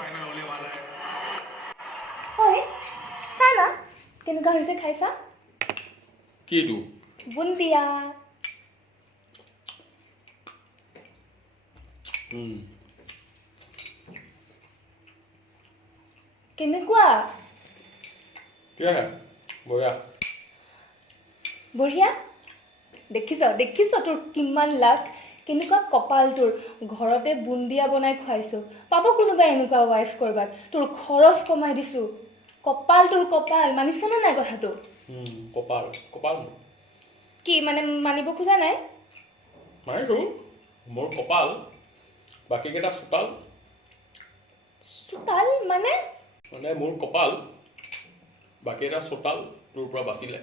final होने वाला है হয় চানা কেনেকুৱা হৈছে খাইছা কিটো বুন্দিয়া কেনেকুৱা কি আছে বঢ়িয়া বঢ়িয়া দেখিছ তোৰ কিমান লাখ কেনেকুৱা কপাল তোৰ ঘৰতে বুন্দিয়া বনাই খুৱাইছো পাব কোনোবা এনেকুৱা ৱাইফ কৰবাত তোৰ খৰচ কমাই দিছো কপাল তোৰ কপাল মানিছ না নাই কথাটো কপাল কপাল কি মানে মানিব খোজা নাই মানিছো মোৰ কপাল বাকীকেইটা চোতাল চোতাল মানে মোৰ কপাল বাকী এটা চোতাল তোৰ পৰা বাচিলে